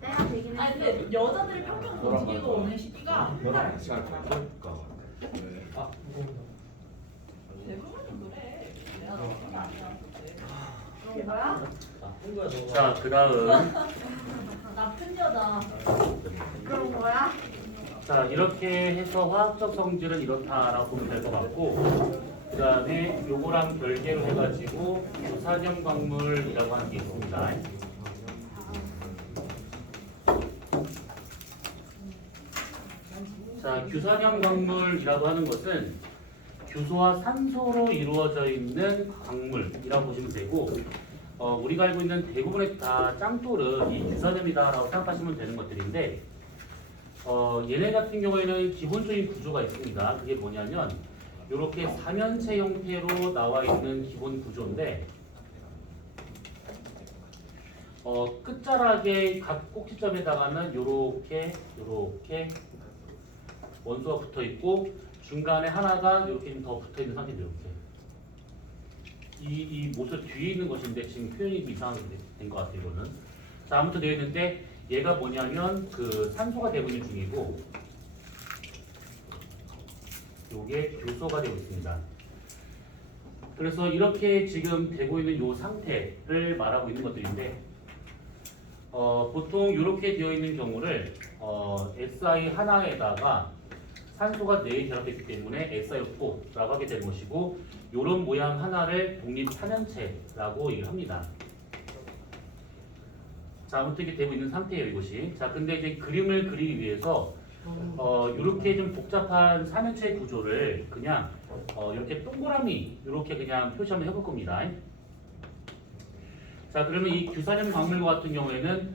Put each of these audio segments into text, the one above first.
때가 되긴 아니 했어. 근데 여자들이 평균 건지기가 오는 시기가 너랑 같이 갈 거야. 아 대부분은 그래. 내가 나쁜 게 아니야. 그런 거야? 나쁜 거야 너. 자, 그 다음. 나쁜 여자. 그런 거야? 자, 이렇게 해서 화학적 성질은 이렇다라고 보면 될 것 같고, 그 다음에 요거랑 별개로 해가지고 유사경 광물이라고 하는 게 있습니다. 자, 규산형 광물이라고 하는 것은 규소와 산소로 이루어져 있는 광물이라고 보시면 되고, 우리가 알고 있는 대부분의 다 짱돌은 이 규산염이다라고 생각하시면 되는 것들인데, 얘네 같은 경우에는 기본적인 구조가 있습니다. 그게 뭐냐면 이렇게 삼연체 형태로 나와 있는 기본 구조인데, 끝자락에 각 꼭지점에다가는 이렇게 원소가 붙어 있고, 중간에 하나가 이렇게 더 붙어 있는 상태죠. 이렇게 이 모습 뒤에 있는 것인데 지금 표현이 이상하게 된 것 같아요. 이거는. 자, 아무튼 되어 있는데 얘가 뭐냐면 그 산소가 되고 있는 중이고, 요게 교소가 되고 있습니다. 그래서 이렇게 지금 되고 있는 요 상태를 말하고 있는 것들인데, 보통 이렇게 되어 있는 경우를 SI 하나에다가 산소가 4개 결합했기 때문에 SiO4라고 하게 되는 것이고, 이런 모양 하나를 독립 삼연체라고 얘기를 합니다. 자, 아무튼 이렇게 되고 있는 상태예요, 이것이. 자, 근데 이제 그림을 그리기 위해서 이렇게 좀 복잡한 삼연체 구조를 그냥 이렇게 동그라미 이렇게 그냥 표시 한번 해볼 겁니다. 자, 그러면 이 규산염 광물과 같은 경우에는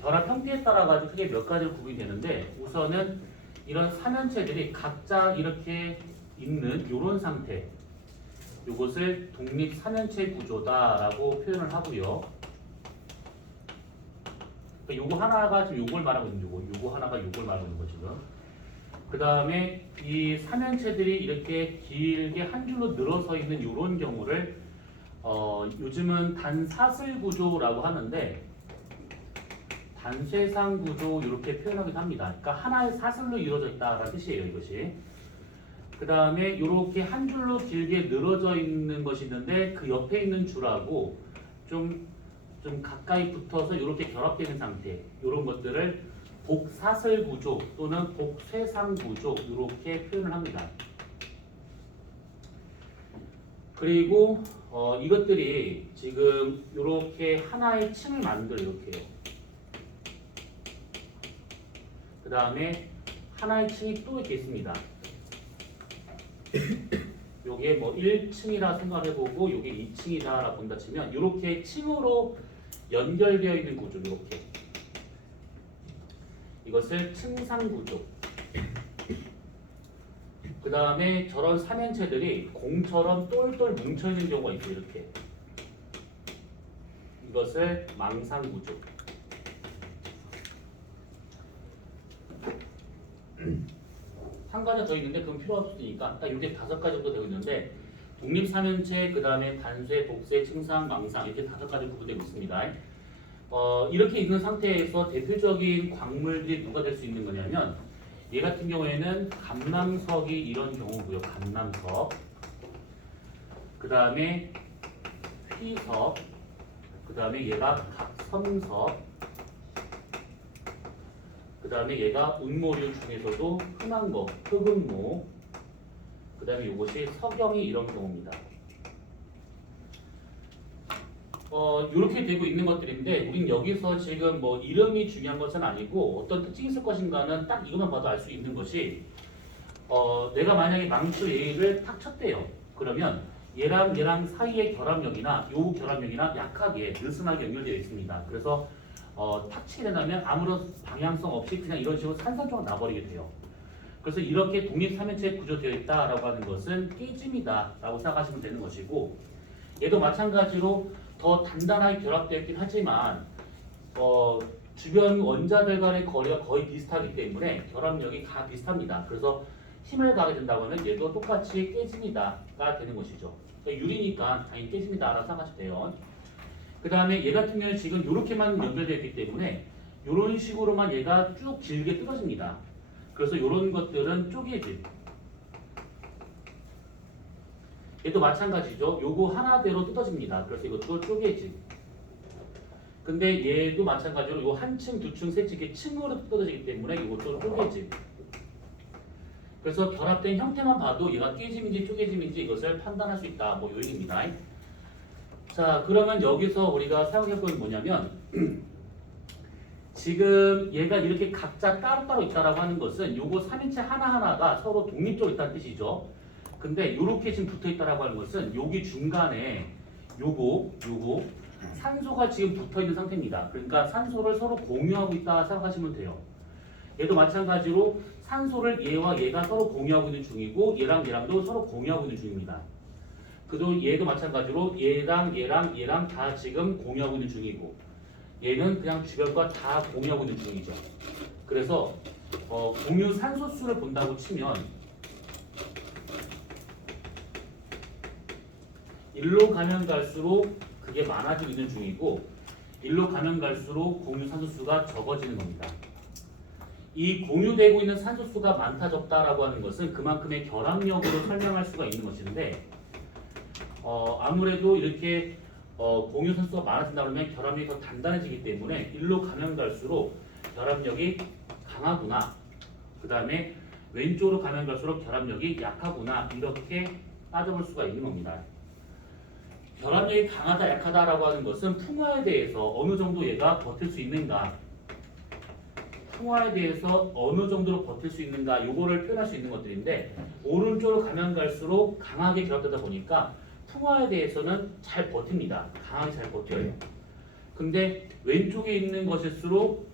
결합 형태에 따라 가지고 크게 몇 가지로 구분이 되는데, 우선은 이런 삼연체들이 각자 이렇게 있는 이런 상태, 이것을 독립 삼연체 구조다라고 표현을 하고요. 요거 하나가 지금 요걸 말하고 있는 요거 하나가 요걸 말하고 있는 거 지금. 그 다음에 이 삼연체들이 이렇게 길게 한 줄로 늘어서 있는 이런 경우를 요즘은 단사슬 구조라고 하는데, 단쇄상 구조 이렇게 표현하기도 합니다. 그러니까 하나의 사슬로 이루어져 있다라는 뜻이에요, 이것이. 그 다음에 이렇게 한 줄로 길게 늘어져 있는 것이 있는데, 그 옆에 있는 줄하고 좀 가까이 붙어서 이렇게 결합되는 상태, 이런 것들을 복사슬 구조 또는 복쇄상 구조 이렇게 표현을 합니다. 그리고 이것들이 지금 이렇게 하나의 층을 만들어 이렇게요. 그 다음에 하나의 층이 또 이렇게 있습니다. 요게 뭐 1층이라 생각해보고 요게 2층이다라고 본다 치면, 이렇게 층으로 연결되어 있는 구조, 이렇게 이것을 층상 구조. 그 다음에 저런 삼연체들이 공처럼 똘똘 뭉쳐있는 경우가 있어요. 이렇게 이것을 망상 구조. 한 가지 더 있는데 그건 필요 없으니까 딱 이렇게 5가지 정도 되어 있는데, 독립 삼연체, 그 다음에 단쇄, 복쇄, 층상, 망상 이렇게 5가지 구분되고 있습니다. 이렇게 있는 상태에서 대표적인 광물들이 누가 될 수 있는 거냐면, 얘 같은 경우에는 감남석이 이런 경우고요. 감남석. 그 다음에 휘석. 그 다음에 얘가 각섬석. 그 다음에 얘가 운모류 중에서도 흔한 거, 흑운모. 그 다음에 이것이 석영이 이런 경우입니다. 이렇게 되고 있는 것들인데, 우린 여기서 지금 뭐 이름이 중요한 것은 아니고 어떤 특징이 있을 것인가는 딱 이것만 봐도 알 수 있는 것이, 내가 만약에 망수 A를 탁 쳤대요. 그러면 얘랑 사이의 결합력이나 요 결합력이나 약하게 느슨하게 연결되어 있습니다. 그래서 탁 치게 된다면 아무런 방향성 없이 그냥 이런 식으로 산산조각 나버리게 돼요. 그래서 이렇게 독립 삼연체 구조되어 있다라고 하는 것은 깨짐이다라고 생각하시면 되는 것이고, 얘도 마찬가지로 더 단단하게 결합되어 있긴 하지만 주변 원자들 간의 거리가 거의 비슷하기 때문에 결합력이 다 비슷합니다. 그래서 힘을 가하게 된다고 하면 얘도 똑같이 깨짐이다가 되는 것이죠. 그러니까 유리니까 당연히 깨짐이다라고 생각하시면 돼요. 그 다음에 얘 같은 경우는 지금 이렇게만 연결되어 있기 때문에 이런 식으로만 얘가 쭉 길게 뜯어집니다. 그래서 이런 것들은 쪼개짐. 얘도 마찬가지죠. 요거 하나대로 뜯어집니다. 그래서 이것도 쪼개짐. 근데 얘도 마찬가지로 요 한 층, 두 층, 세 층 이렇게 층으로 뜯어지기 때문에 이것도 쪼개짐. 그래서 결합된 형태만 봐도 얘가 깨짐인지 쪼개짐인지 이것을 판단할 수 있다. 뭐 요 얘기입니다. 자, 그러면 여기서 우리가 사용할 건 뭐냐면 지금 얘가 이렇게 각자 따로따로 있다라고 하는 것은 요거 3인체 하나하나가 서로 독립적으로 있다는 뜻이죠. 근데 이렇게 지금 붙어 있다라고 하는 것은 여기 중간에 요거 산소가 지금 붙어 있는 상태입니다. 그러니까 산소를 서로 공유하고 있다 생각하시면 돼요. 얘도 마찬가지로 산소를 얘와 얘가 서로 공유하고 있는 중이고 얘랑도 서로 공유하고 있는 중입니다. 그도 얘도 마찬가지로 얘랑 다 지금 공유하고 있는 중이고 얘는 그냥 주변과 다 공유하고 있는 중이죠. 그래서 공유 산소수를 본다고 치면 1로 가면 갈수록 그게 많아지고 있는 중이고 1로 가면 갈수록 공유 산소수가 적어지는 겁니다. 이 공유되고 있는 산소수가 많다 적다라고 하는 것은 그만큼의 결합력으로 설명할 수가 있는 것인데 아무래도 이렇게 공유 산소가 많아진다 그러면 결합력이 더 단단해지기 때문에 1로 가면 갈수록 결합력이 강하구나. 그 다음에 왼쪽으로 가면 갈수록 결합력이 약하구나. 이렇게 따져볼 수가 있는 겁니다. 결합력이 강하다 약하다라고 하는 것은 풍화에 대해서 어느 정도 얘가 버틸 수 있는가, 풍화에 대해서 어느 정도로 버틸 수 있는가 요거를 표현할 수 있는 것들인데 오른쪽으로 가면 갈수록 강하게 결합되다 보니까 풍화에 대해서는 잘 버팁니다. 강하게 잘 버텨요. 근데 왼쪽에 있는 것일수록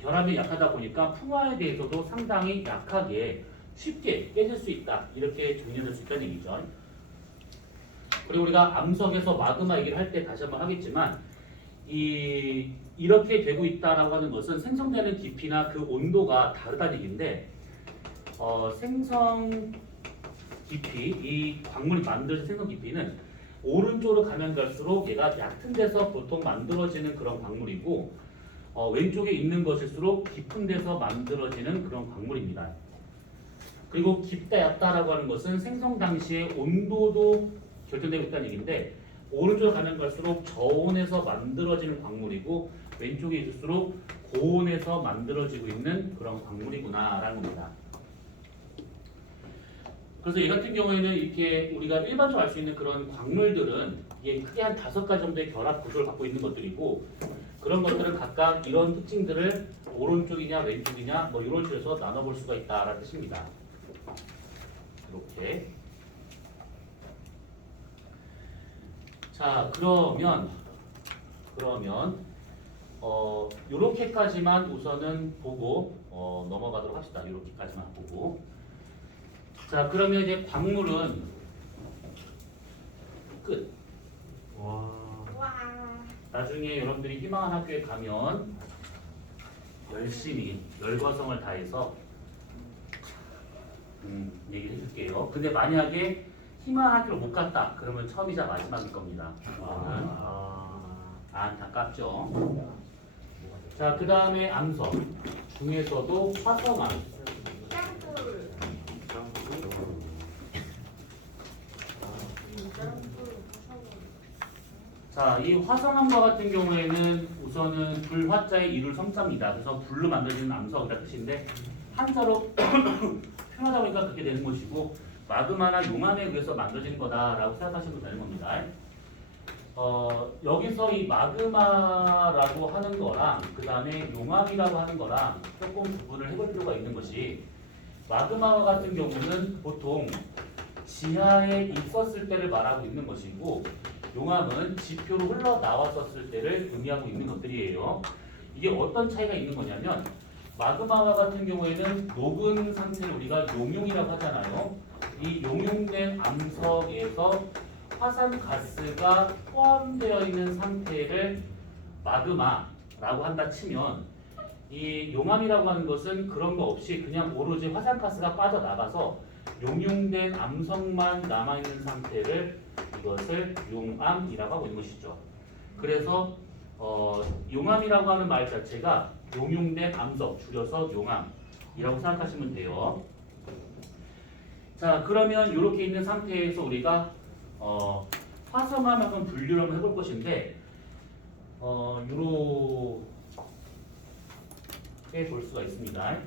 결합이 약하다 보니까 풍화에 대해서도 상당히 약하게 쉽게 깨질 수 있다. 이렇게 정리될 수 있다는 얘기죠. 그리고 우리가 암석에서 마그마 얘기를 할 때 다시 한번 하겠지만 이렇게 되고 있다라고 하는 것은 생성되는 깊이나 그 온도가 다르다는 얘기인데 생성 깊이, 이 광물이 만들어진 생성 깊이는 오른쪽으로 가면 갈수록 얘가 얕은 데서 보통 만들어지는 그런 광물이고 왼쪽에 있는 것일수록 깊은 데서 만들어지는 그런 광물입니다. 그리고 깊다 얕다라고 하는 것은 생성 당시의 온도도 결정되고 있다는 얘기인데 오른쪽으로 가면 갈수록 저온에서 만들어지는 광물이고 왼쪽에 있을수록 고온에서 만들어지고 있는 그런 광물이구나 라는 겁니다. 그래서 이 같은 경우에는 이렇게 우리가 일반적으로 알 수 있는 그런 광물들은 이게 크게 한 5가지 정도의 결합 구조를 갖고 있는 것들이고 그런 것들은 각각 이런 특징들을 오른쪽이냐 왼쪽이냐 뭐 이런 식으로 나눠볼 수가 있다라는 뜻입니다. 이렇게. 자, 그러면 요렇게까지만 우선은 보고 넘어가도록 합시다. 요렇게까지만 보고. 자, 그러면 이제 광물은 끝. 와. 나중에 여러분들이 희망한 학교에 가면 열심히 열과성을 다해서 얘기를 해줄게요. 근데 만약에 희망한 학교를 못 갔다 그러면 처음이자 마지막일 겁니다. 안타깝죠. 자, 그 다음에 암석 중에서도 화성암. 자, 이 화성암과 같은 경우에는 우선은 불화자의 이룰 성자입니다. 그래서 불로 만들어지는 암석이라는 뜻인데 한자로 표현하다 보니까 그렇게 되는 것이고 마그마나 용암에 의해서 만들어지는 거다라고 생각하시면 되는 겁니다. 여기서 이 마그마라고 하는 거랑 그 다음에 용암이라고 하는 거랑 조금 구분을 해볼 필요가 있는 것이 마그마와 같은 경우는 보통 지하에 있었을 때를 말하고 있는 것이고 용암은 지표로 흘러나왔었을 때를 의미하고 있는 것들이에요. 이게 어떤 차이가 있는 거냐면 마그마와 같은 경우에는 녹은 상태를 우리가 용융이라고 하잖아요. 이 용융된 암석에서 화산가스가 포함되어 있는 상태를 마그마라고 한다 치면 이 용암이라고 하는 것은 그런 거 없이 그냥 오로지 화산가스가 빠져나가서 용융된 암석만 남아있는 상태를 이것을 용암이라고 하고 있는 것이죠. 그래서 용암이라고 하는 말 자체가 용융된 암석, 줄여서 용암이라고 생각하시면 돼요. 자, 그러면 이렇게 있는 상태에서 우리가 화성암 한번 분류를 한번 해볼 것인데 이렇게 볼 수가 있습니다.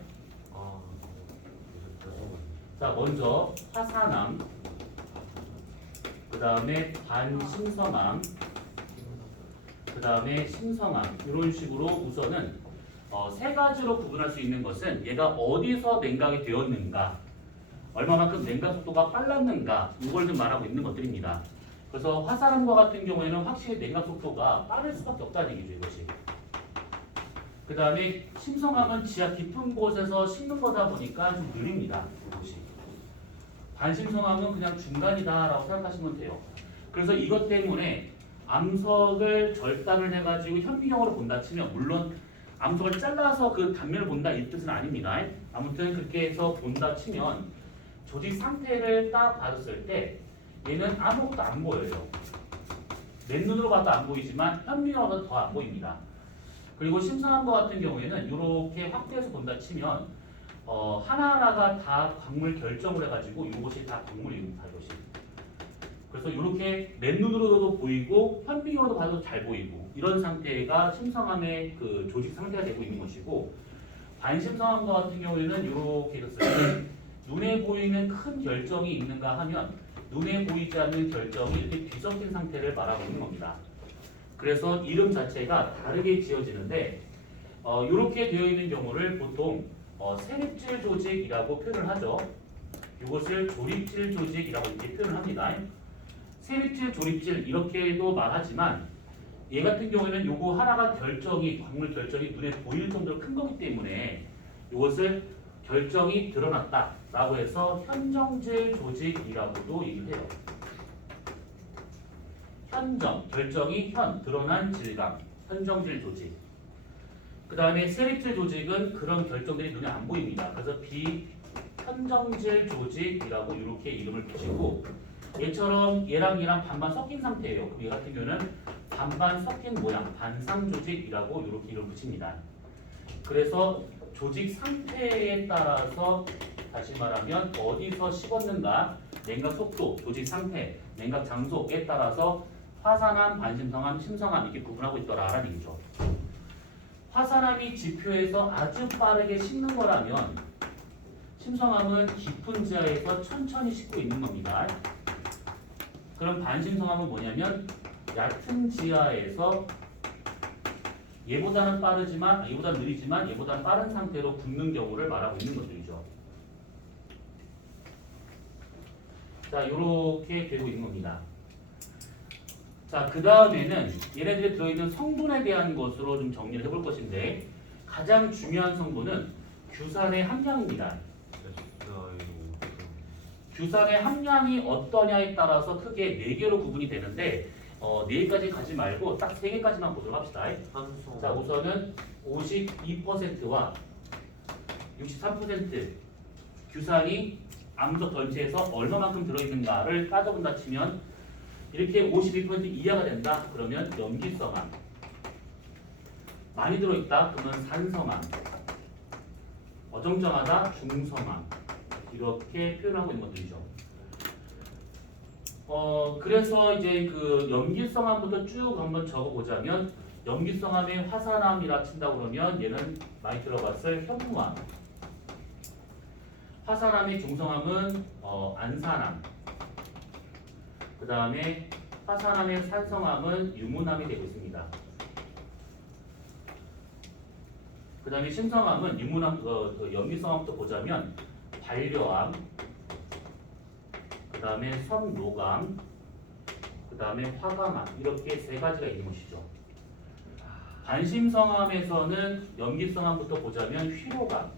자, 먼저 화산암, 그 다음에 반심성암, 그 다음에 심성암, 이런 식으로 우선은 세 가지로 구분할 수 있는 것은 얘가 어디서 냉각이 되었는가, 얼마만큼 냉각 속도가 빨랐는가, 이걸 좀 말하고 있는 것들입니다. 그래서 화산암과 같은 경우에는 확실히 냉각 속도가 빠를 수밖에 없다는 얘기죠, 이것이. 그 다음에 심성암은 지하 깊은 곳에서 식는 거다 보니까 좀 느립니다, 이것이. 반심성암은 그냥 중간이다라고 생각하시면 돼요. 그래서 이것 때문에 암석을 절단을 해가지고 현미경으로 본다 치면, 물론 암석을 잘라서 그 단면을 본다 이 뜻은 아닙니다. 아무튼 그렇게 해서 본다 치면 조직 상태를 딱 봤을 때 얘는 아무것도 안 보여요. 맨눈으로 봐도 안 보이지만 현미경으로 더 안 보입니다. 그리고 심성암과 같은 경우에는 이렇게 확대해서 본다 치면 하나하나가 다 광물 결정을 해가지고 이것이 다 광물입니다. 이것이. 그래서 이렇게 맨눈으로도 보이고 현미경으로도 봐도 잘 보이고 이런 상태가 심성암의 그 조직 상태가 되고 있는 것이고, 반심성암과 같은 경우에는 이렇게 했을 때 눈에 보이는 큰 결정이 있는가 하면 눈에 보이지 않는 결정이 이렇게 뒤섞인 상태를 말하고 있는 겁니다. 그래서 이름 자체가 다르게 지어지는데 이렇게 되어 있는 경우를 보통 세립질 조직이라고 표현을 하죠. 이것을 조립질 조직이라고 이렇게 표현을 합니다. 세립질, 조립질 이렇게도 말하지만 얘 같은 경우에는 요거 하나가 결정이, 광물 결정이 눈에 보일 정도로 큰 거기 때문에 이것을 결정이 드러났다라고 해서 현정질 조직이라고도 얘기를 해요. 현정, 결정이 드러난 질감, 현정질 조직. 그 다음에 세립질 조직은 그런 결정들이 눈에 안 보입니다. 그래서 비현정질 조직이라고 이렇게 이름을 붙이고, 얘처럼 얘랑 반반 섞인 상태예요. 그럼 얘 같은 경우는 반반 섞인 모양, 반상 조직이라고 이렇게 이름을 붙입니다. 그래서 조직 상태에 따라서 다시 말하면 어디서 식었는가, 냉각 속도, 조직 상태, 냉각 장소에 따라서 화산암, 반심성암, 심성암 이렇게 구분하고 있더라라는 얘기죠. 화산암이 지표에서 아주 빠르게 식는 거라면 심성암은 깊은 지하에서 천천히 식고 있는 겁니다. 그럼 반심성암은 뭐냐면 얕은 지하에서 얘보다는 빠르지만, 얘보다는 느리지만 얘보다는 빠른 상태로 굳는 경우를 말하고 있는 것들이죠. 자, 이렇게 되고 있는 겁니다. 자, 그 다음에는 얘네들이 들어있는 성분에 대한 것으로 좀 정리를 해볼 것인데, 가장 중요한 성분은 규산의 함량입니다. 규산의 함량이 어떠냐에 따라서 크게 4개로 구분이 되는데 4개까지 가지 말고 딱 3개까지만 보도록 합시다. 자, 우선은 52%와 63% 규산이 암석 전체에서 얼마만큼 들어있는가를 따져본다 치면, 이렇게 52% 이하가 된다 그러면 염기성암, 많이 들어있다 그러면 산성암, 어정쩡하다 중성암, 이렇게 표현하고 있는 것들이죠. 그래서 이제 그 염기성암부터 쭉 한번 적어보자면, 염기성암의 화산암이라 친다고 그러면 얘는 많이 들어봤을 현무암, 화산암의 중성암은 안산암, 그 다음에 화산암의 산성암은 유문암이 되고 있습니다. 그 다음에 심성암은 유문암, 염기성암부터 보자면 반려암, 그 다음에 선노감, 그 다음에 화감암, 이렇게 3가지가 있는 것이죠. 반심성암에서는 염기성암부터 보자면 휘로감,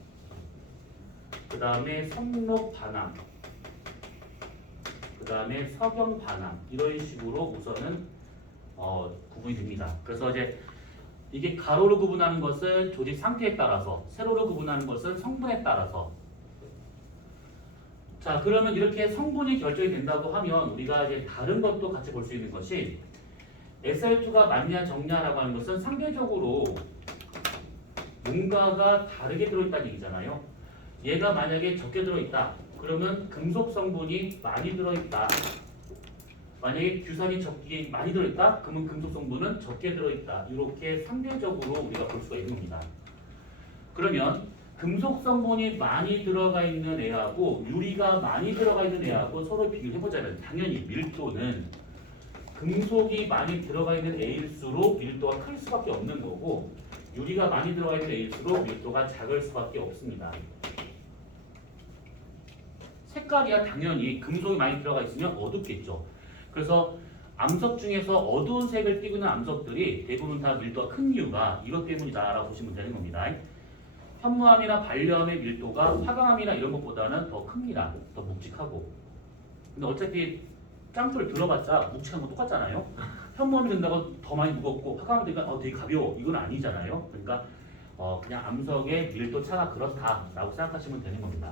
그 다음에 선록반암, 그 다음에 석영반암, 이런 식으로 우선은 구분이 됩니다. 그래서 이제 이게 가로로 구분하는 것은 조직 상태에 따라서, 세로로 구분하는 것은 성분에 따라서. 자, 그러면 이렇게 성분이 결정이 된다고 하면 우리가 이제 다른 것도 같이 볼 수 있는 것이, SL2가 많냐 적냐라고 하는 것은 상대적으로 뭔가가 다르게 들어있다는 얘기잖아요. 얘가 만약에 적게 들어있다. 그러면 금속 성분이 많이 들어있다. 만약에 규산이 적게 많이 들어있다. 그러면 금속 성분은 적게 들어있다. 이렇게 상대적으로 우리가 볼 수가 있는 겁니다. 그러면 금속 성분이 많이 들어가 있는 애하고 유리가 많이 들어가 있는 애하고 서로 비교해보자면 당연히 밀도는 금속이 많이 들어가 있는 애일수록 밀도가 클 수밖에 없는 거고 유리가 많이 들어가 있는 애일수록 밀도가 작을 수밖에 없습니다. 색깔이야 당연히 금속이 많이 들어가 있으면 어둡겠죠. 그래서 암석 중에서 어두운 색을 띠고 있는 암석들이 대부분 다 밀도가 큰 이유가 이것 때문이다라고 보시면 되는 겁니다. 현무암이나 발려암의 밀도가 화강암이나 이런 것보다는 더 큽니다. 더 묵직하고. 근데 어차피 짱돌 들어봤자 묵직한 건 똑같잖아요. 현무암이 된다고 더 많이 무겁고 화강암이 되니까 되게 가벼워. 이건 아니잖아요. 그러니까 그냥 암석의 밀도 차가 그렇다라고 생각하시면 되는 겁니다.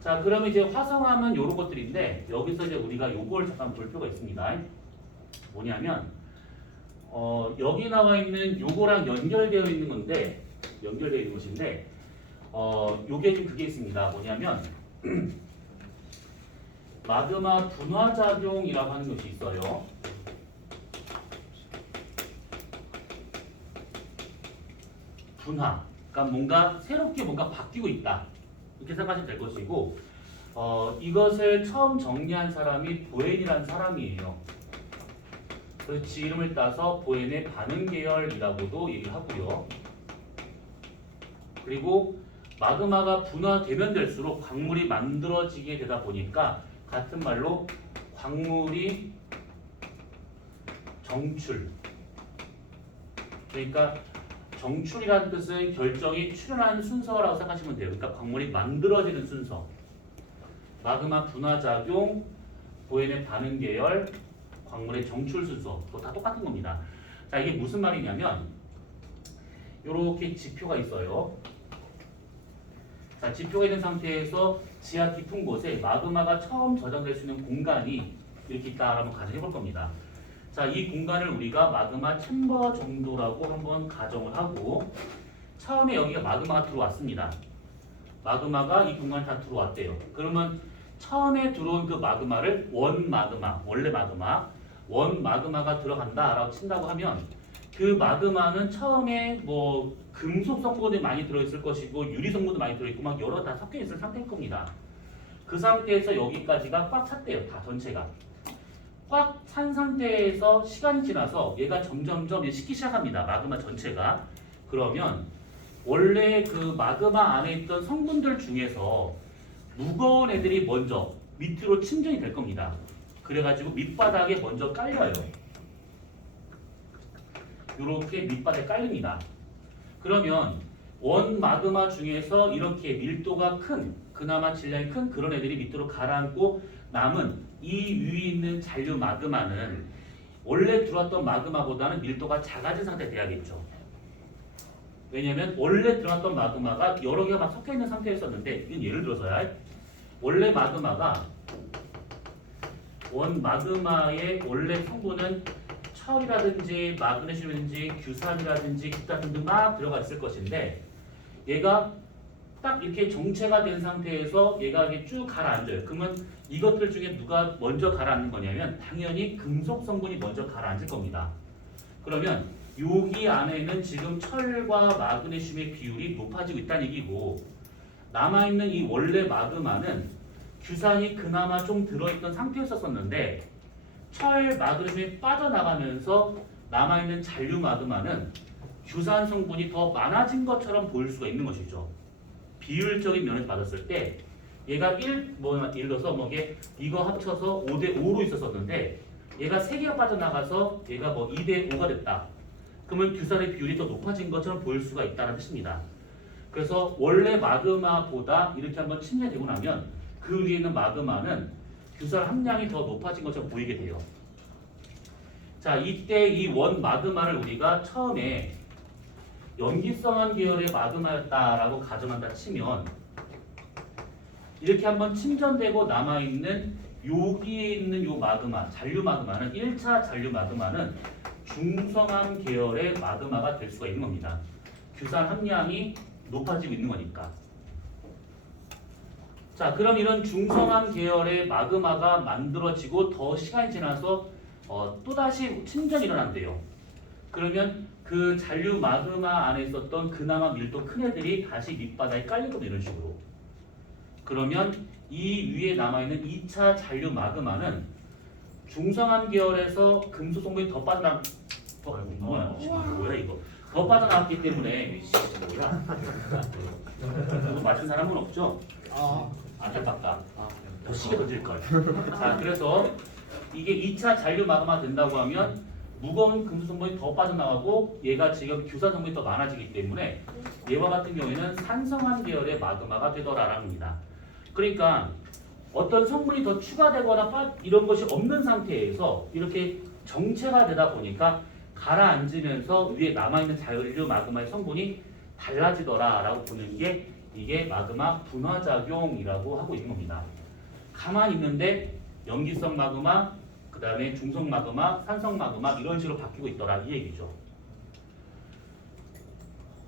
자, 그러면 이제 화성암은 이런 것들인데 여기서 이제 우리가 요걸 잠깐 볼 필요가 있습니다. 뭐냐면 여기 나와 있는 요거랑 연결되어 있는 건데 연결되어 있는 것인데 요게 좀 그게 있습니다. 뭐냐면 마그마 분화 작용이라고 하는 것이 있어요. 분화, 그러니까 뭔가 새롭게 뭔가 바뀌고 있다. 이렇게 생각하시면 될 것이고 이것을 처음 정리한 사람이 보엔이라는 사람이에요. 그 지 이름을 따서 보엔의 반응 계열이라고도 얘기를 하고요. 그리고 마그마가 분화되면 될수록 광물이 만들어지게 되다 보니까 같은 말로 광물이 정출. 그러니까 정출이라는 뜻은 결정이 출현하는 순서라고 생각하시면 돼요. 그러니까 광물이 만들어지는 순서. 마그마 분화작용, 보엔의 반응 계열, 광물의 정출 순서. 다 똑같은 겁니다. 자, 이게 무슨 말이냐면 이렇게 지표가 있어요. 자, 지표가 있는 상태에서 지하 깊은 곳에 마그마가 처음 저장될 수 있는 공간이 이렇게 있다라고 가정해 볼 겁니다. 자, 이 공간을 우리가 마그마 챔버 정도라고 한번 가정을 하고 처음에 여기가 마그마가 들어왔습니다. 마그마가 이 공간에 다 들어왔대요. 그러면 처음에 들어온 그 마그마를 원 마그마, 원래 원 마그마가 들어간다라고 친다고 하면 그 마그마는 처음에 뭐 금속 성분이 많이 들어있을 것이고 유리 성분도 많이 들어있고 막 여러 다 섞여 있을 상태일 겁니다. 그 상태에서 여기까지가 꽉 찼대요. 다 전체가. 꽉 찬 상태에서 시간이 지나서 얘가 점점점 식기 시작합니다. 마그마 전체가. 그러면 원래 그 마그마 안에 있던 성분들 중에서 무거운 애들이 먼저 밑으로 침전이 될 겁니다. 그래가지고 밑바닥에 먼저 깔려요. 이렇게 밑바닥에 깔립니다. 그러면 원 마그마 중에서 이렇게 밀도가 큰, 그나마 질량이 큰 그런 애들이 밑으로 가라앉고 남은 이 위에 있는 잔류 마그마는 원래 들어왔던 마그마보다는 밀도가 작아진 상태 돼야겠죠. 왜냐면 원래 들어왔던 마그마가 여러 개가 막 섞여 있는 상태였었는데 이건 예를 들어서야 원래 마그마가 원 마그마의 원래 성분은 철이라든지 마그네슘이라든지 규산이라든지 기타 등등 막 들어가 있을 것인데 얘가 딱 이렇게 정체가 된 상태에서 얘가 이렇게 쭉 가라앉아요. 그러면 이것들 중에 누가 먼저 가라앉는 거냐면 당연히 금속 성분이 먼저 가라앉을 겁니다. 그러면 여기 안에는 지금 철과 마그네슘의 비율이 높아지고 있다는 얘기고 남아있는 이 원래 마그마는 규산이 그나마 좀 들어있던 상태였었는데 철, 마그네슘이 빠져나가면서 남아있는 잔류 마그마는 규산 성분이 더 많아진 것처럼 보일 수가 있는 것이죠. 비율적인 면에서 봤을 때 얘가 예를 들어서 이거 합쳐서 5대5로 있었었는데 얘가 3개가 빠져나가서 얘가 2대5가 됐다. 그러면 규산의 비율이 더 높아진 것처럼 보일 수가 있다는 뜻입니다. 그래서 원래 마그마보다 이렇게 한번 침례되고 나면 그 위에 있는 마그마는 규산 함량이 더 높아진 것처럼 보이게 돼요. 자, 이때 이 원 마그마를 우리가 처음에 염기성한 계열의 마그마였다라고 가정한다 치면 이렇게 한번 침전되고 남아있는 여기에 있는 요 마그마, 잔류 마그마는 1차 잔류 마그마는 중성암 계열의 마그마가 될 수가 있는 겁니다. 규산 함량이 높아지고 있는 거니까. 자, 그럼 이런 중성암 계열의 마그마가 만들어지고 더 시간이 지나서 또다시 침전이 일어난대요. 그러면 그 잔류 마그마 안에 있었던 그나마 밀도 큰 애들이 다시 밑바닥에 깔릴 겁니다. 이런 식으로. 그러면 이 위에 남아있는 2차 잔류 마그마는 중성암 계열에서 금속 성분이 더 빠져나 뭐야 이거 더 빠져나왔기 때문에 뭐야 이거 맞춘 사람은 없죠? 안타깝다. 더 시계 던질 걸. 자, 그래서 이게 2차 잔류 마그마 된다고 하면 무거운 금속 성분이 더 빠져나가고 얘가 지금 규산 성분이 더 많아지기 때문에 얘와 같은 경우에는 산성암 계열의 마그마가 되더라라는 겁니다. 그러니까 어떤 성분이 더 추가되거나 이런 것이 없는 상태에서 이렇게 정체가 되다 보니까 가라앉으면서 위에 남아있는 잔류 마그마의 성분이 달라지더라라고 보는 게 이게 마그마 분화작용이라고 하고 있는 겁니다. 가만히 있는데 염기성 마그마, 그 다음에 중성 마그마, 산성 마그마 이런 식으로 바뀌고 있더라 이 얘기죠.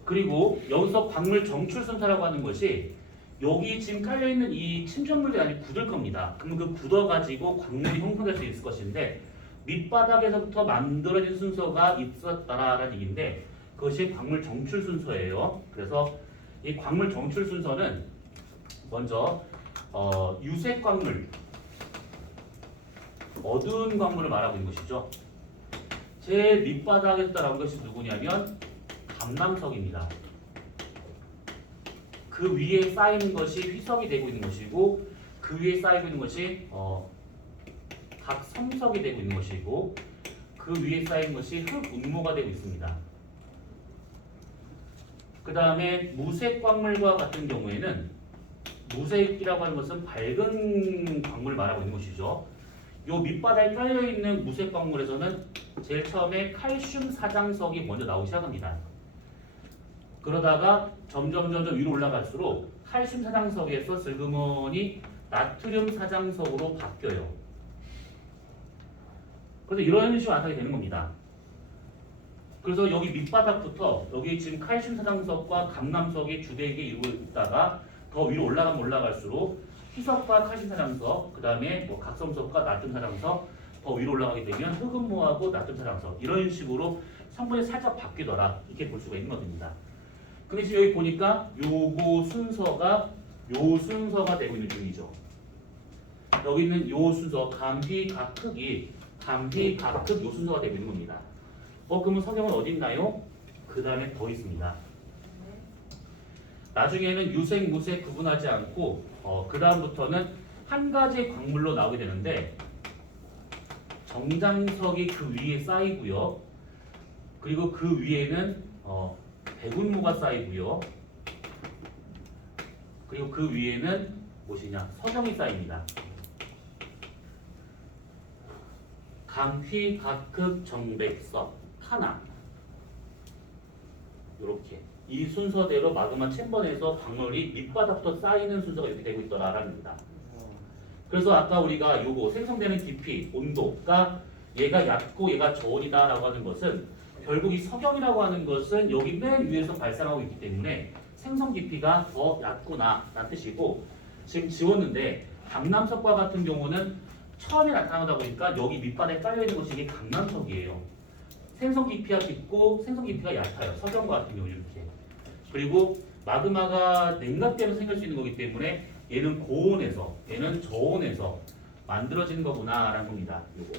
그리고 여기서 광물 정출 순서라고 하는 것이 여기 지금 깔려있는 이 침전물들이 아직 굳을 겁니다. 그러면 그 굳어가지고 광물이 형성될 수 있을 것인데 밑바닥에서부터 만들어진 순서가 있었다라는 얘기인데 그것이 광물 정출 순서예요. 그래서 이 광물 정출 순서는 먼저 유색 광물, 어두운 광물을 말하고 있는 것이죠. 제일 밑바닥에서 따라온 것이 누구냐면 감남석입니다. 그 위에 쌓이는 것이 휘석이 되고 있는 것이고 그 위에 쌓이고 있는 것이 각섬석이 되고 있는 것이고 그 위에 쌓인 것이 흑운모가 되고 있습니다. 그 다음에 무색 광물과 같은 경우에는 무색이라고 하는 것은 밝은 광물을 말하고 있는 것이죠. 요 밑바닥에 깔려있는 무색 광물에서는 제일 처음에 칼슘 사장석이 먼저 나오기 시작합니다. 그러다가 점점 위로 올라갈수록 칼슘 사장석에서 슬그머니 나트륨 사장석으로 바뀌어요. 그래서 이런 식으로 완성이 되는 겁니다. 그래서 여기 밑바닥부터 여기 지금 칼슘 사장석과 감남석이 주되게 이루고 있다가 더 위로 올라가면 올라갈수록 희석과 칼슘 사장석, 그 다음에 뭐 각섬석과 나트륨 사장석, 더 위로 올라가게 되면 흑음모하고 나트륨 사장석 이런 식으로 성분이 살짝 바뀌더라 이렇게 볼 수가 있는 겁니다. 근데 지금 여기 보니까 요거 순서가 요 순서가 되고 있는 중이죠. 여기 있는 요 순서 감휘각흑이 감휘각흑 요 순서가 되고 있는 겁니다. 그러면 석영은 어디 있나요? 그 다음에 더 있습니다. 나중에는 유색, 무색 구분하지 않고 그 다음부터는 한 가지 광물로 나오게 되는데 정장석이 그 위에 쌓이고요. 그리고 그 위에는 백운모가 쌓이고요. 그리고 그 위에는 무엇이냐? 서정이 쌓입니다. 감휘각흑 정백석 하나 이렇게 이 순서대로 마그마 챔버에서 광물이 밑바닥부터 쌓이는 순서가 이렇게 되고 있더라라는 겁니다. 그래서 아까 우리가 요거 생성되는 깊이, 온도가 얘가 얕고 얘가 저온이다라고 하는 것은 결국 이 석영이라고 하는 것은 여기 맨 위에서 발생하고 있기 때문에 생성 깊이가 더 얕구나 라는 뜻이고 지금 지웠는데 강남석과 같은 경우는 처음에 나타나다 보니까 여기 밑바닥에 깔려있는 것이 이게 강남석이에요. 생성 깊이가 깊고 생성 깊이가 얕아요. 석영과 같은 경우 이렇게. 그리고 마그마가 냉각되면서 생길 수 있는 거기 때문에 얘는 고온에서 얘는 저온에서 만들어지는 거구나 라는 겁니다. 요거.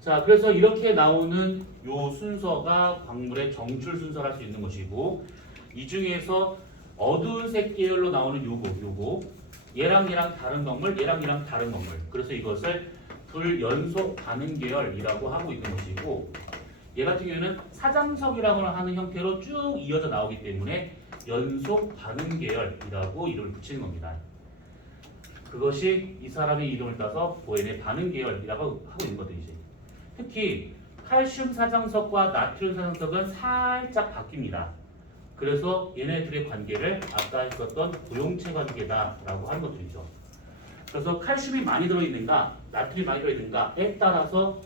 자, 그래서 이렇게 나오는 요 순서가 광물의 정출 순서를 할 수 있는 것이고 이 중에서 어두운 색 계열로 나오는 요거 얘랑 다른 광물, 얘랑 다른 광물. 그래서 이것을 불연속 반응 계열이라고 하고 있는 것이고 얘 같은 경우에는 사장석이라고 하는 형태로 쭉 이어져 나오기 때문에 연속 반응 계열이라고 이름을 붙이는 겁니다. 그것이 이 사람의 이름을 따서 보엔의 반응 계열이라고 하고 있는 것들이지. 특히 칼슘 사장석과 나트륨 사장석은 살짝 바뀝니다. 그래서 얘네들의 관계를 아까 했었던 고용체 관계다라고 하는 것들이죠. 그래서 칼슘이 많이 들어있는가, 나트륨이 많이 들어있는가에 따라서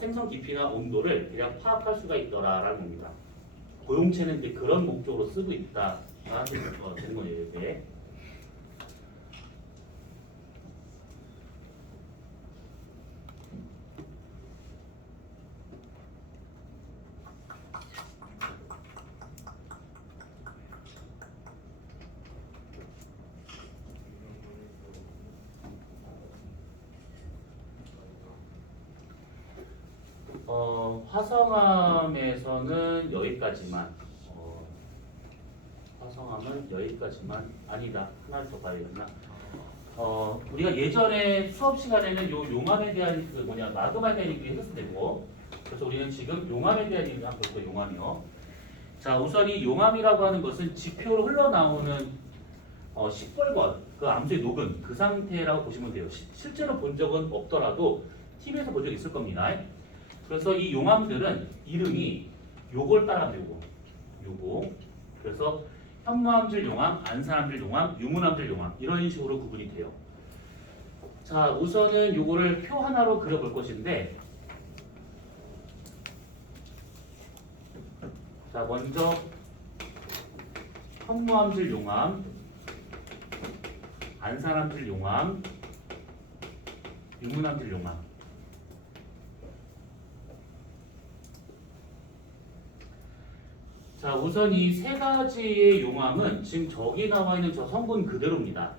생성 깊이나 온도를 대략 파악할 수가 있더라라는 겁니다. 고용체는 이제 그런 목적으로 쓰고 있다가 되는 거예요. 이게. 화성암에서는 여기까지만. 화성암은 여기까지만 아니다. 하나를 더 봐야겠나. 우리가 예전에 수업 시간에는 요 용암에 대한 그 마그마에 대한 얘기를 했었을 테고, 그래서 우리는 지금 용암에 대한 얘기를 한번 볼 거예요. 용암이요. 자, 우선 이 용암이라고 하는 것은 지표로 흘러나오는 시뻘건 그 암수의 녹은 그 상태라고 보시면 돼요. 실제로 본 적은 없더라도 TV에서 본 적 있을 겁니다. 그래서 이 용암들은 이름이 요걸 따라합니다. 요거. 그래서 현무암질 용암, 안산암질 용암, 유문암질 용암 이런 식으로 구분이 돼요. 자, 우선은 요거를 표 하나로 그려볼 것인데, 자, 먼저 현무암질 용암, 안산암질 용암, 유문암질 용암. 자, 우선 이 세 가지의 용암은 지금 저기 나와 있는 저 성분 그대로입니다.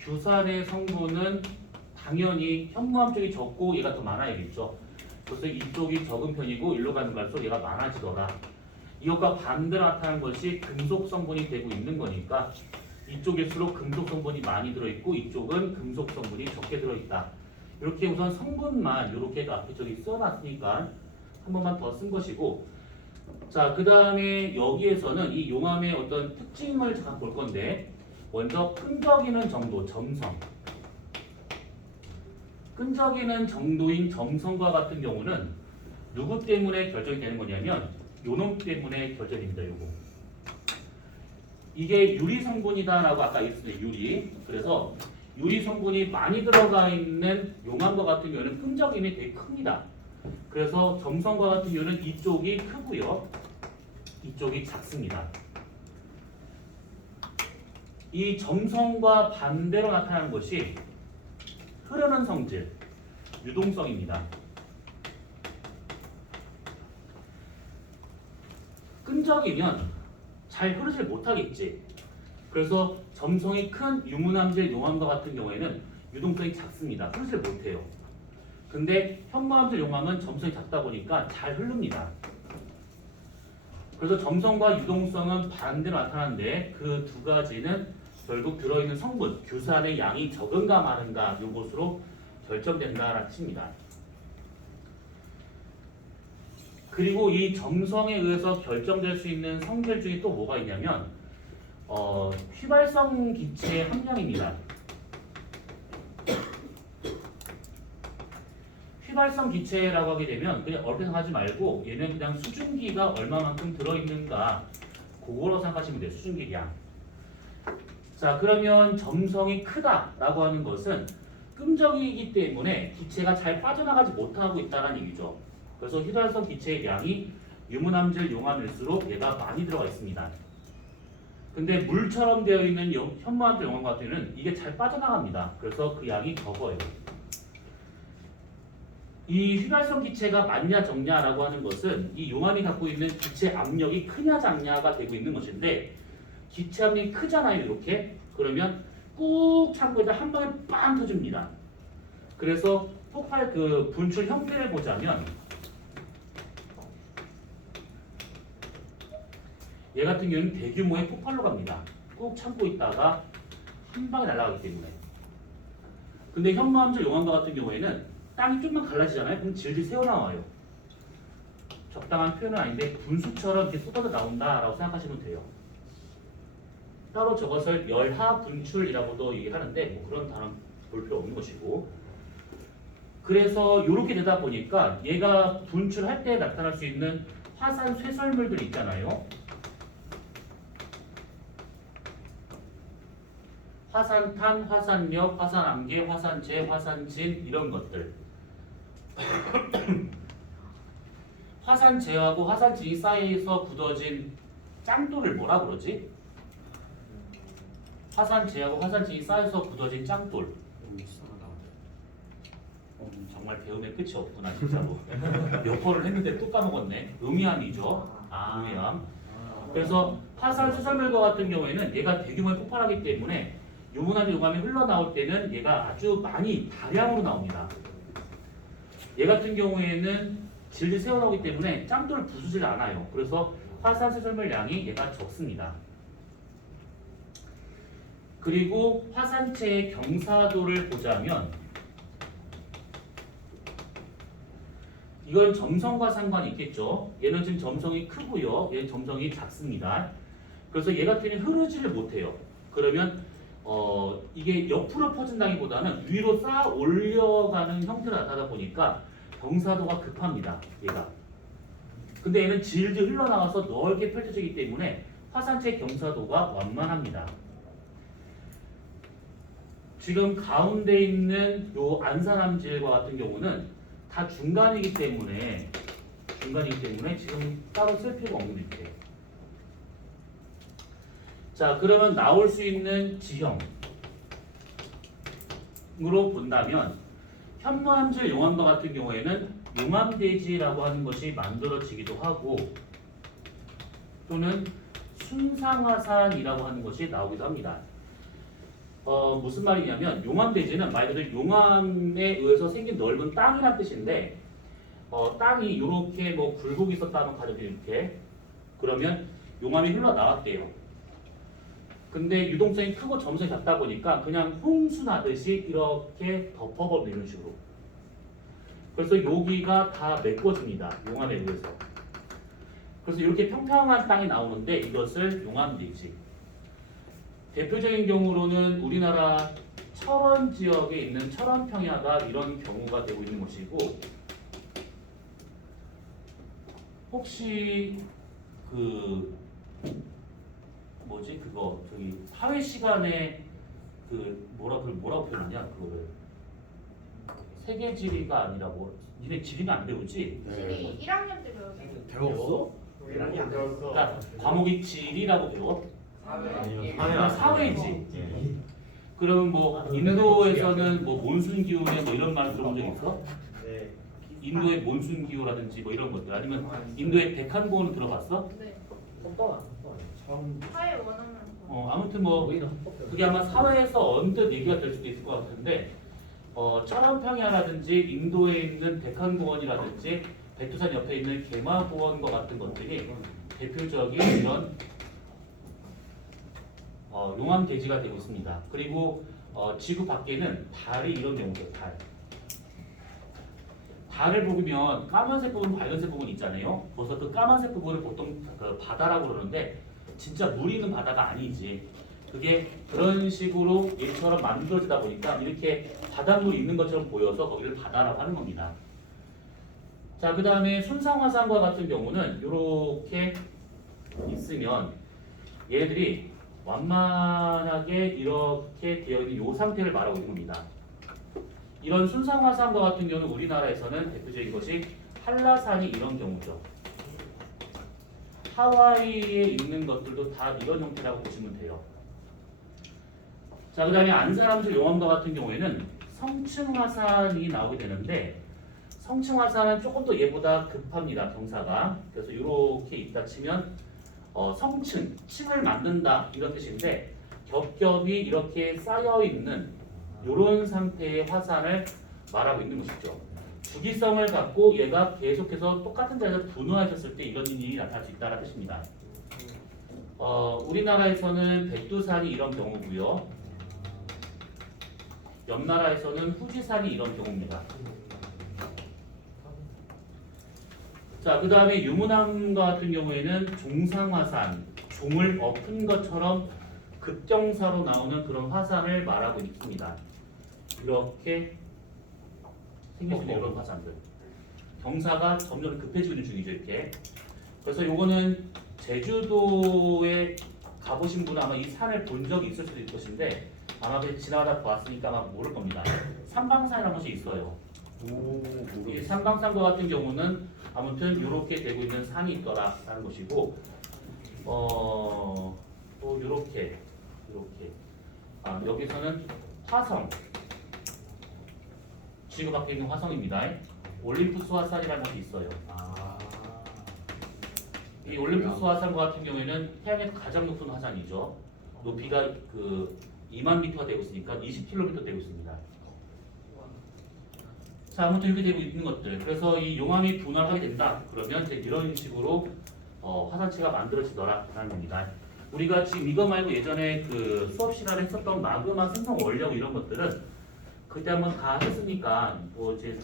규산의 성분은 당연히 현무암 쪽이 적고 얘가 더 많아야겠죠. 그래서 이쪽이 적은 편이고 일로 가는 갈수록 얘가 많아지더라. 이것과 반대로 나타나는 것이 금속 성분이 되고 있는 거니까 이쪽일수록 금속 성분이 많이 들어있고 이쪽은 금속 성분이 적게 들어있다. 이렇게 우선 성분만 이렇게 앞에 저기 써놨으니까 한 번만 더 쓴 것이고, 자, 그 다음에 여기에서는 이 용암의 어떤 특징을 잠깐 볼 건데, 먼저 끈적이는 정도, 점성. 끈적이는 정도인 점성과 같은 경우는 누구 때문에 결정이 되는 거냐면 요놈 때문에 결정됩니다. 요거. 이게 유리 성분이다라고 아까 얘기했어요. 유리. 그래서 유리 성분이 많이 들어가 있는 용암과 같은 경우는 끈적임이 되게 큽니다. 그래서 점성과 같은 경우는 이쪽이 크고요. 이쪽이 작습니다. 이 점성과 반대로 나타나는 것이 흐르는 성질, 유동성입니다. 끈적이면 잘 흐르질 못하겠지. 그래서 점성이 큰 유문암질 용암과 같은 경우에는 유동성이 작습니다. 흐르질 못해요. 근데 현무암질 용암은 점성이 작다 보니까 잘 흐릅니다. 그래서 점성과 유동성은 반대로 나타나는데 그 두 가지는 결국 들어있는 성분, 규산의 양이 적은가 많은가 요것으로 결정된다라는 뜻입니다. 그리고 이 점성에 의해서 결정될 수 있는 성질 중에 또 뭐가 있냐면 휘발성 기체의 함량입니다. 휘발성 기체라고 하게 되면 그냥 어렵게 생각하지 말고 얘는 그냥 수증기가 얼마만큼 들어있는가 그거로 생각하시면 돼요. 수증기량. 자, 그러면 점성이 크다라고 하는 것은 끈적이기 때문에 기체가 잘 빠져나가지 못하고 있다는 얘기죠. 그래서 휘발성 기체의 양이 유문암질 용암일수록 얘가 많이 들어가 있습니다. 근데 물처럼 되어 있는 현무암질 용암 같은 경우는 이게 잘 빠져나갑니다. 그래서 그 양이 적어요. 이 휘발성 기체가 많냐 적냐라고 하는 것은 이 용암이 갖고 있는 기체 압력이 크냐 작냐가 되고 있는 것인데, 기체 압력이 크잖아요. 이렇게. 그러면 꾹 참고 있다 한 방에 빵 터집니다. 그래서 폭발 그 분출 형태를 보자면 얘 같은 경우는 대규모의 폭발로 갑니다. 꾹 참고 있다가 한 방에 날아가기 때문에. 근데 현무암질 용암과 같은 경우에는 땅이 좀만 갈라지잖아요. 그럼 질질 새어나와요. 적당한 표현은 아닌데 분수처럼 이렇게 쏟아져 나온다라고 생각하시면 돼요. 따로 저것을 열하 분출이라고도 얘기하는데 뭐 그런 단어 볼 필요 없는 것이고, 그래서 이렇게 되다 보니까 얘가 분출할 때 나타날 수 있는 화산 쇠설물들 있잖아요. 화산탄, 화산력, 화산암계, 화산재, 화산진 이런 것들. 화산재하고 화산진이 쌓여서 굳어진 짱돌을 뭐라 그러지? 화산재하고 화산진이 쌓여서 굳어진 짱돌. 정말 배움에 끝이 없구나 진짜로. 몇 번을 했는데 또 까먹었네. 음이암이죠. 음이암. 그래서 화산 수설물과 같은 경우에는 얘가 대규모의 폭발하기 때문에 유문암이 용암이 흘러나올 때는 얘가 아주 많이 다량으로 나옵니다. 얘 같은 경우에는 질질 새어나오기 때문에 짱돌을 부수질 않아요. 그래서 화산 수설물량이 얘가 적습니다. 그리고 화산체의 경사도를 보자면 이건 점성과 상관이 있겠죠. 얘는 지금 점성이 크고요. 얘는 점성이 작습니다. 그래서 얘 같은 경우는 흐르지를 못해요. 그러면 이게 옆으로 퍼진다기보다는 위로 쌓아 올려가는 형태로 나타나다 보니까 경사도가 급합니다. 얘가. 근데 얘는 질질 흘러나가서 넓게 펼쳐지기 때문에 화산체 경사도가 완만합니다. 지금 가운데 있는 요 안산암질과 같은 경우는 다 중간이기 때문에 지금 따로 쓸 필요가 없는 밑에. 자, 그러면 나올 수 있는 지형으로 본다면 현무암질 용암과 같은 경우에는 용암대지라고 하는 것이 만들어지기도 하고 또는 순상화산이라고 하는 것이 나오기도 합니다. 무슨 말이냐면 용암대지는 말 그대로 용암에 의해서 생긴 넓은 땅이란 뜻인데 땅이 이렇게 뭐 굴곡이 있었다면 가정이 이렇게 그러면 용암이 흘러나왔대요. 근데 유동성이 크고 점성이 작다 보니까 그냥 홍수나듯이 이렇게 덮어버리는 이런 식으로. 그래서 여기가 다 메꿔집니다. 용암에 의해서. 그래서 이렇게 평평한 땅이 나오는데 이것을 용암대지. 대표적인 경우로는 우리나라 철원 지역에 있는 철원평야가 이런 경우가 되고 있는 것이고 혹시 그 뭐지 그거 저기 사회 시간에 그 뭐라고 표현하냐 그거를 세계 지리가 아니라 뭐 니네 지리는 안 배우지? 지리 1학년 때 배웠어요. 배웠어? 그러니까 과목이 지리라고 배워? 그냥 사회지. 그러면 뭐 인도에서는 뭐 몬순 기후에 뭐 이런 말 들어본 적 있어? 네. 인도의 몬순 기후라든지 뭐 이런 것들 아니면 인도의 백한고는 들어봤어? 네. 처음 사회 원하면 아무튼 뭐 그게 아마 사회에서 언뜻 얘기가 될 수도 있을 것 같은데 철원평야라든지 인도에 있는 백한공원이라든지 백두산 옆에 있는 개마고원과 같은 것들이 대표적인 이런 용암대지가 되고 있습니다. 그리고 지구 밖에는 달이 이런 경우죠. 달을 보면 까만색 부분, 밝은색 부분 있잖아요. 그래서 그 까만색 부분을 보통 그 바다라고 그러는데 진짜 물 있는 바다가 아니지. 그게 그런 식으로 얘처럼 만들어지다 보니까 이렇게 바닷물이 있는 것처럼 보여서 거기를 바다라고 하는 겁니다. 자, 그 다음에 순상화산과 같은 경우는 이렇게 있으면 얘들이 완만하게 이렇게 되어 있는 이 상태를 말하고 있는 겁니다. 이런 순상화산과 같은 경우는 우리나라에서는 대표적인 것이 한라산이 이런 경우죠. 하와이에 있는 것들도 다 이런 형태라고 보시면 돼요. 자, 그 다음에 안산암질 용암과 같은 경우에는 성층화산이 나오게 되는데 성층화산은 조금 더 얘보다 급합니다. 경사가. 그래서 이렇게 있다 치면 성층, 층을 만든다 이런 뜻인데 겹겹이 이렇게 쌓여있는 이런 상태의 화산을 말하고 있는 것이죠. 주기성을 갖고 얘가 계속해서 똑같은 자리에서 분화하셨을 때 이런 일이 나타날 수 있다는 뜻입니다. 우리나라에서는 백두산이 이런 경우고요. 옆 나라에서는 후지산이 이런 경우입니다. 자, 그 다음에 유문암과 같은 경우에는 종상화산, 종을 엎은 것처럼 급경사로 나오는 그런 화산을 말하고 있습니다. 이렇게 생겨지는 이런 화산들. 경사가 점점 급해지고 있는 중이죠, 이렇게. 그래서 요거는 제주도에 가보신 분은 아마 이 산을 본 적이 있을 수도 있을 것인데 아마 지나가다 보았으니까 아마 모를 겁니다. 삼방산이라는 것이 있어요. 이 삼방산과 같은 경우는 아무튼 이렇게 되고 있는 산이 있더라라는 것이고, 또 이렇게 여기서는 화성, 지구 밖에 있는 화성입니다. 올림푸스 화산이라는 것이 있어요. 이 올림푸스 화산과 같은 경우에는 태양의 가장 높은 화산이죠. 높이가 그 2만 미터가 되고 있으니까 20km 되고 있습니다. 자, 아무튼 이렇게 되고 있는 것들. 그래서 이 용암이 분화하게 된다. 그러면 이제 이런 식으로 화산체가 만들어지더라라는 겁니다. 우리가 지금 이거 말고 예전에 그 수업 시간에 했었던 마그마 생성 원력 이런 것들은 그때 한번 다 했으니까 뭐 이제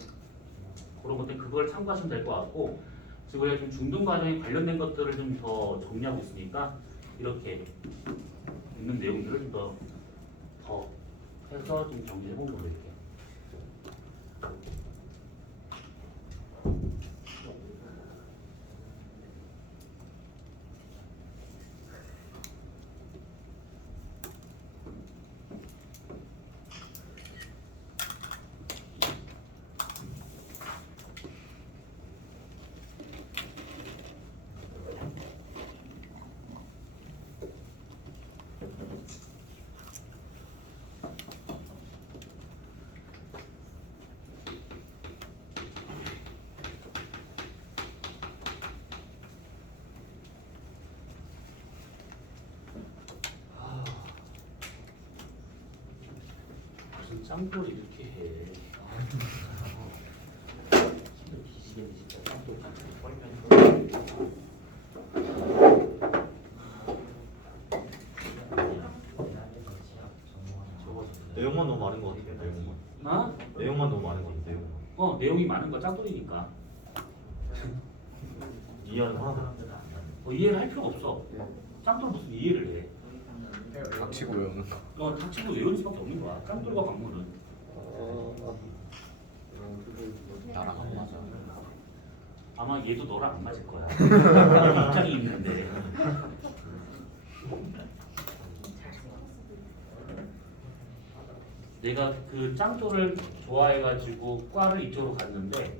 그런 것들 그걸 참고하시면 될 것 같고, 지금 우리가 좀 중등 과정에 관련된 것들을 좀 더 정리하고 있으니까 이렇게 있는 내용들을 좀 더 해서 좀 정리해 보는 걸로 할게요. 무슨 짱돌 이렇게 해. 뒤지겠네 진짜 짱돌. 내용만 너무 많은 것 같아요. 내용만. 아? 내용만 너무 많은 것 같아요. 내용이 많은 거 짱돌이니까. 이해는 하나. 이해를 할 필요가 없어. 짱돌 무슨 이해를 해? 닥치고 외우는 거. 닥치고 외우는 수밖에 없는 거야. 짱돌과 광물은. 나랑 안 맞아. 아마 얘도 너랑 안 맞을 거야. 입장이 있는데. 내가 그 짱돌을 좋아해가지고 과를 이쪽으로 갔는데,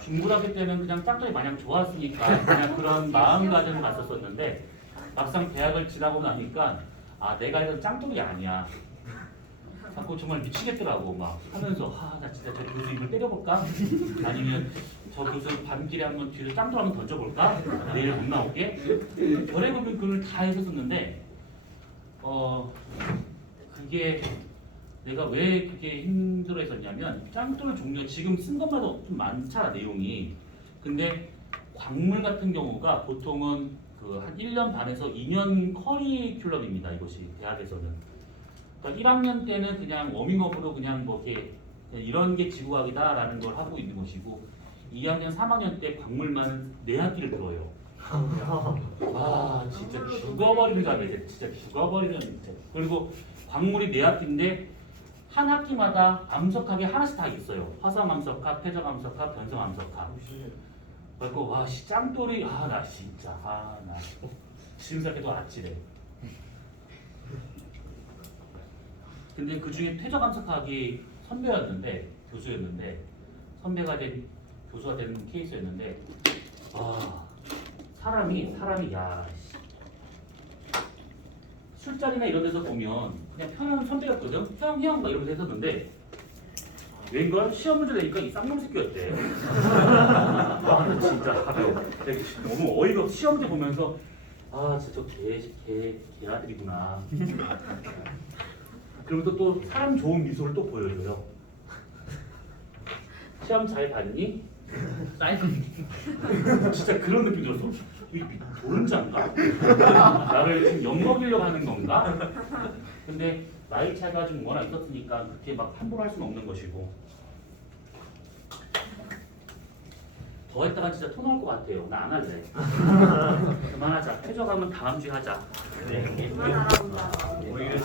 중고등학교 때는 그냥 짱돌이 마냥 좋았으니까 그냥 그런 마음가짐을 갔었었는데, 막상 대학을 지나고 나니까 내가 이런 짱돌이 아니야. 자꾸 정말 미치겠더라고. 막 하면서 나 진짜 저 교수 입을 때려볼까? 아니면 저 교수 밤길에 한번 뒤로 짱돌 한번 던져볼까? 내일 못 나오게? 별의별 글을 다 했었는데, 그게 내가 왜 그게 힘들어했었냐면, 짱돌 종류 지금 쓴 것마다 좀 많잖아 내용이. 근데 광물 같은 경우가 보통은 그 한 1년 반에서 2년 커리큘럼입니다. 이것이 대학에서는. 그러니까 1학년 때는 그냥 워밍업으로 그냥 뭐 이렇게 이런 게 지구과학이다라는 걸 하고 있는 것이고, 2학년, 3학년 때 광물만 4학기를 들어요. 진짜 죽어버리는 자네. 진짜 죽어버리는 진짜. 그리고 광물이 4학기인데 한 학기마다 암석학이 하나씩 다 있어요. 화성 암석학, 퇴적 암석학, 변성 암석학. 그래서 짱돌이 나 진짜 나 지금 생각해도 아찔해. 근데 그 중에 퇴적 암석학이 선배였는데, 교수였는데, 선배가 된 교수가 된 케이스였는데, 사람이 술자리나 이런 데서 보면 그냥 편한 선배였거든. 형 막 이러면서 했었는데, 웬걸 시험 문제 내니까 이 쌍놈 새끼였대. 나 진짜 너무 어이가 없어. 시험 문제 보면서 진짜 저 개아들이구나. 그러면서 또 사람 좋은 미소를 또 보여줘요. 시험 잘 봤니? 사이즈 진짜 그런 느낌 들었어. 이게 도른자인가? 나를 지금 엿먹이려고 하는 건가? 근데 나이 차이가 좀 워낙 있었으니까 그렇게 막 함부로 할 수는 없는 것이고. 더 했다가 진짜 토 나올 것 같아요. 나 안 할래. 그만하자. 퇴적하면 다음 주에 하자. 그만 알아본다. 오히려